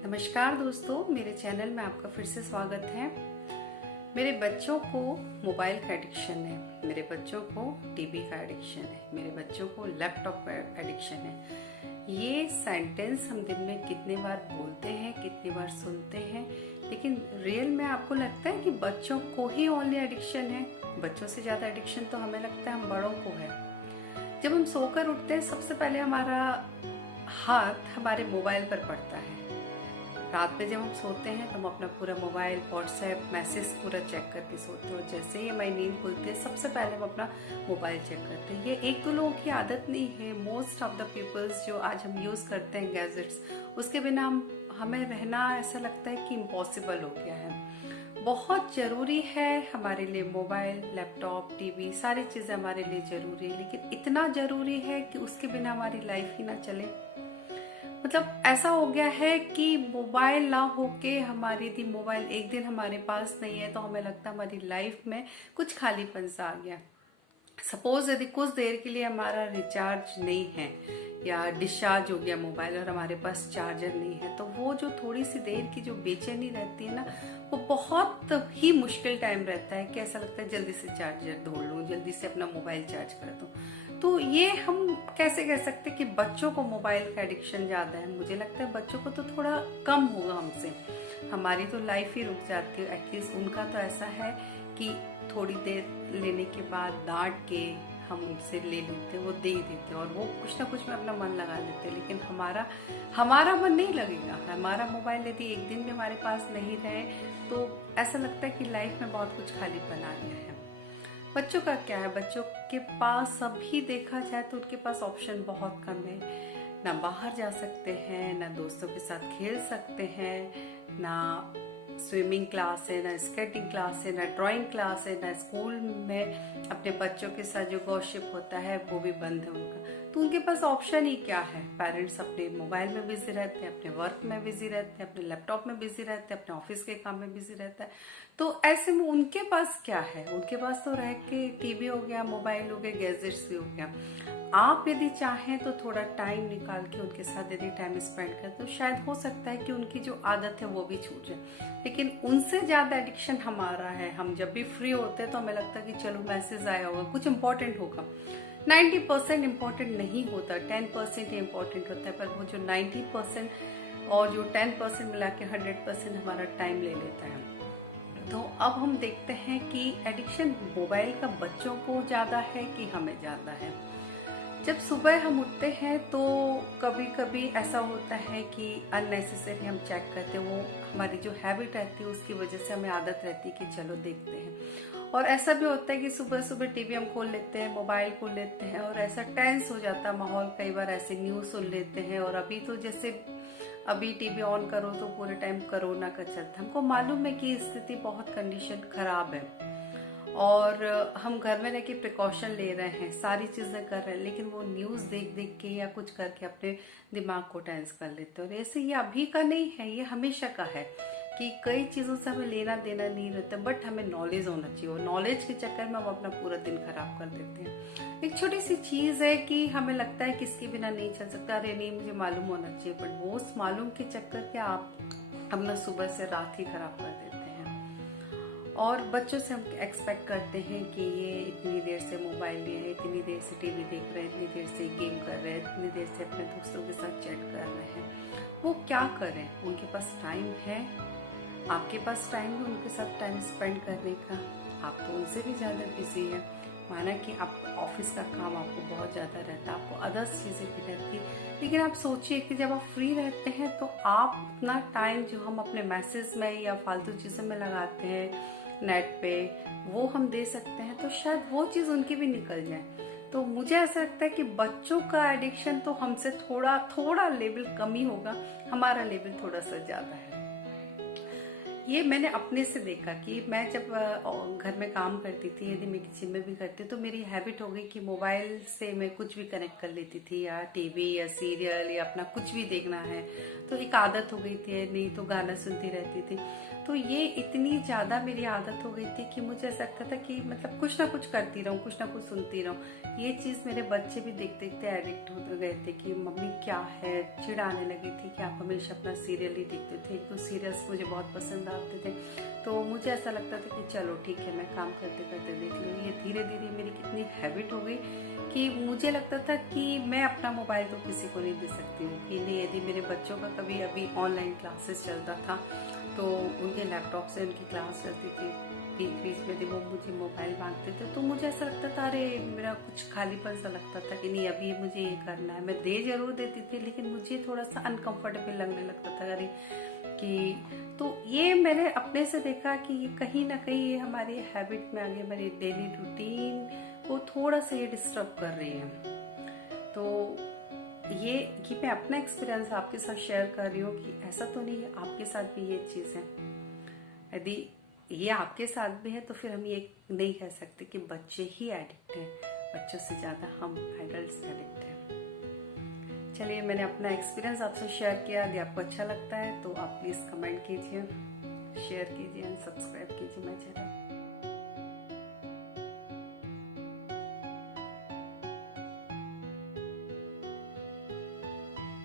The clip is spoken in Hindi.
नमस्कार दोस्तों, मेरे चैनल में आपका फिर से स्वागत है। मेरे बच्चों को मोबाइल का एडिक्शन है, मेरे बच्चों को टीवी का एडिक्शन है, मेरे बच्चों को लैपटॉप का एडिक्शन है। ये सेंटेंस हम दिन में कितने बार बोलते हैं, कितनी बार सुनते हैं, लेकिन रियल में आपको लगता है कि बच्चों को ही ओनली एडिक्शन है? बच्चों से ज़्यादा एडिक्शन तो हमें लगता है हम बड़ों को है। जब हम सोकर उठते हैं सबसे पहले हमारा हाथ हमारे मोबाइल पर पड़ता है। रात में जब हम सोते हैं तो हम अपना पूरा मोबाइल, व्हाट्सएप, मैसेज पूरा चेक करके सोते हैं और जैसे ही हमारी नींद खुलती है सबसे पहले हम अपना मोबाइल चेक करते हैं। ये एक दो लोगों की आदत नहीं है, मोस्ट ऑफ द पीपल्स जो आज हम यूज़ करते हैं गैजेट्स, उसके बिना हमें रहना ऐसा लगता है कि इम्पॉसिबल हो गया है। बहुत ज़रूरी है हमारे लिए मोबाइल, लैपटॉप, टीवी, सारी चीज़ें हमारे लिए ज़रूरी है, लेकिन इतना ज़रूरी है कि उसके बिना हमारी लाइफ ही ना चले। मतलब ऐसा हो गया है कि मोबाइल ना होके हमारी यदि मोबाइल एक दिन हमारे पास नहीं है तो हमें लगता है हमारी लाइफ में कुछ खालीपन सा आ गया। सपोज यदि कुछ देर के लिए हमारा रिचार्ज नहीं है या डिस्चार्ज हो गया मोबाइल और हमारे पास चार्जर नहीं है, तो वो जो थोड़ी सी देर की जो बेचैनी रहती है ना, वो बहुत ही मुश्किल टाइम रहता है कि ऐसा लगता है जल्दी से चार्जर ढूंढ लूँ, जल्दी से अपना मोबाइल चार्ज कर दूँ। तो ये हम कैसे कह सकते कि बच्चों को मोबाइल का एडिक्शन ज़्यादा है? मुझे लगता है बच्चों को तो थोड़ा कम होगा हमसे, हमारी तो लाइफ ही रुक जाती है। एटलीस्ट उनका तो ऐसा है कि थोड़ी देर लेने के बाद डांट के हम उनसे ले लेते, वो दे देते और वो कुछ ना कुछ में अपना मन लगा लेते, लेकिन हमारा मन नहीं लगेगा। हमारा मोबाइल यदि एक दिन भी हमारे पास नहीं रहे तो ऐसा लगता है कि लाइफ में बहुत कुछ खालीपन आ गया है। बच्चों का क्या है? बच्चों के पास अभी देखा जाए तो उनके पास ऑप्शन बहुत कम है। ना बाहर जा सकते हैं, ना दोस्तों के साथ खेल सकते हैं, ना स्विमिंग क्लास है, ना स्केटिंग क्लास है, ना ड्राइंग क्लास है, ना स्कूल में अपने बच्चों के साथ जो गॉसिप होता है वो भी बंद है उनका। तो उनके पास ऑप्शन ही क्या है? पेरेंट्स अपने मोबाइल में बिजी रहते हैं, अपने वर्क में बिजी रहते हैं, अपने लैपटॉप में बिजी रहते हैं, अपने ऑफिस के काम में बिजी रहता है। तो ऐसे में उनके पास क्या है? उनके पास तो रह के टीवी हो गया, मोबाइल हो गया, गैजेट्स भी हो गया। आप यदि चाहें तो थोड़ा टाइम निकाल के उनके साथ यदि टाइम स्पेंड करें तो शायद हो सकता है कि उनकी जो आदत है वो भी छूट जाए, लेकिन उनसे ज्यादा एडिक्शन हमारा है। हम जब भी फ्री होते हैं तो हमें लगता है कि चलो मैसेज आया होगा, कुछ इंपॉर्टेंट होगा। 90% इम्पोर्टेंट नहीं होता, 10% ही इम्पोर्टेंट होता है, पर वो जो 90% और जो 10% मिला के 100% हमारा टाइम ले लेता है। तो अब हम देखते हैं कि एडिक्शन मोबाइल का बच्चों को ज़्यादा है कि हमें ज़्यादा है। जब सुबह हम उठते हैं तो कभी कभी ऐसा होता है कि अननेसेसरी हम चेक करते हैं, वो हमारी जो हैबिट रहती है उसकी वजह से हमें आदत रहती है कि चलो देखते हैं। और ऐसा भी होता है कि सुबह सुबह टीवी हम खोल लेते हैं, मोबाइल खोल लेते हैं और ऐसा टेंस हो जाता है माहौल। कई बार ऐसे न्यूज़ सुन लेते हैं और अभी तो जैसे अभी टीवी ऑन करो तो पूरे टाइम कोरोना का चलता है। हमको मालूम है कि स्थिति बहुत कंडीशन खराब है और हम घर में रह के प्रिकॉशन ले रहे हैं, सारी चीजें कर रहे हैं, लेकिन वो न्यूज देख देख के या कुछ करके अपने दिमाग को टेंस कर लेते हैं। और ऐसे ये अभी का नहीं है, ये हमेशा का है कि कई चीजों से हमें लेना देना नहीं रहता, बट हमें नॉलेज होना चाहिए और नॉलेज के चक्कर में हम अपना पूरा दिन खराब कर देते हैं। एक छोटी सी चीज है कि हमें लगता है कि इसके बिना नहीं चल सकता, अरे नहीं मुझे मालूम होना चाहिए, बट वो उस मालूम के चक्कर के आप अपना सुबह से रात ही खराब कर देते हैं। और बच्चों से हम एक्सपेक्ट करते हैं कि ये इतनी देर से मोबाइल लिए हैं, इतनी देर से टीवी देख रहे हैं, इतनी देर से गेम कर रहे हैं, इतनी देर से अपने दोस्तों के साथ चैट कर रहे हैं। वो क्या करें? उनके पास टाइम है, आपके पास टाइम है उनके साथ टाइम स्पेंड करने का? आप तो उनसे भी ज़्यादा बिजी है। माना कि आप ऑफिस का काम आपको बहुत ज़्यादा रहता है, आपको अदर्स चीज़ें भी रहती है, लेकिन आप सोचिए कि जब आप फ्री रहते हैं तो आप अपना टाइम जो हम अपने मैसेज में या फालतू चीज़ों में लगाते हैं नेट पे, वो हम दे सकते हैं, तो शायद वो चीज़ उनकी भी निकल जाए। तो मुझे ऐसा लगता है कि बच्चों का एडिक्शन तो हमसे थोड़ा लेवल कम ही होगा, हमारा लेवल थोड़ा सा ज़्यादा है। ये मैंने अपने से देखा कि मैं जब घर में काम करती थी, यदि मैं किचन में भी करती तो मेरी हैबिट हो गई कि मोबाइल से मैं कुछ भी कनेक्ट कर लेती थी, या टीवी या सीरियल या अपना कुछ भी देखना है तो एक आदत हो गई थी, नहीं तो गाना सुनती रहती थी। तो ये इतनी ज्यादा मेरी आदत हो गई थी कि मुझे ऐसा लगता था कि मतलब कुछ ना कुछ करती रहूं, कुछ ना कुछ सुनती रहूं। ये चीज मेरे बच्चे भी देखते देखते एडिक्ट हो गए थे कि मम्मी क्या है, चिढ़ आने लगी थी कि आप हमेशा अपना सीरियल ही देखते थे। तो सीरियल्स मुझे बहुत पसंद आते थे, तो मुझे ऐसा लगता था कि चलो ठीक है, मैं काम करते करते देख लूँ। ये धीरे धीरे मेरी कितनी हैबिट हो गई कि मुझे लगता था कि मैं अपना मोबाइल तो किसी को नहीं दे सकती हूँ। कि नहीं, यदि मेरे बच्चों का कभी अभी ऑनलाइन क्लासेस चलता था तो उनके लैपटॉप से उनकी क्लास चलती थी, बीच में यदि वो मुझे मोबाइल मांगते थे तो मुझे ऐसा लगता था, अरे मेरा कुछ खालीपन सा लगता था कि नहीं अभी मुझे ये करना है। मैं दे जरूर देती थी लेकिन मुझे थोड़ा सा अनकंफर्टेबल लगने लगता था, अरे कि तो ये मैंने अपने से देखा कि कहीं ना कहीं ये हमारी हैबिट में आगे हमारी डेली रूटीन को थोड़ा सा ये डिस्टर्ब कर रही है। तो ये कि मैं अपना एक्सपीरियंस आपके साथ शेयर कर रही हूँ कि ऐसा तो नहीं है आपके साथ भी ये चीज़ है। यदि ये आपके साथ भी है तो फिर हम ये नहीं कह सकते कि बच्चे ही एडिक्ट हैं, बच्चों से ज़्यादा हम एडल्ट्स एडिक्ट हैं। चलिए, मैंने अपना एक्सपीरियंस आपसे शेयर किया। यदि आपको अच्छा लगता है तो आप प्लीज़ कमेंट कीजिए, शेयर कीजिए एंड सब्सक्राइब कीजिए मेरे चैनल।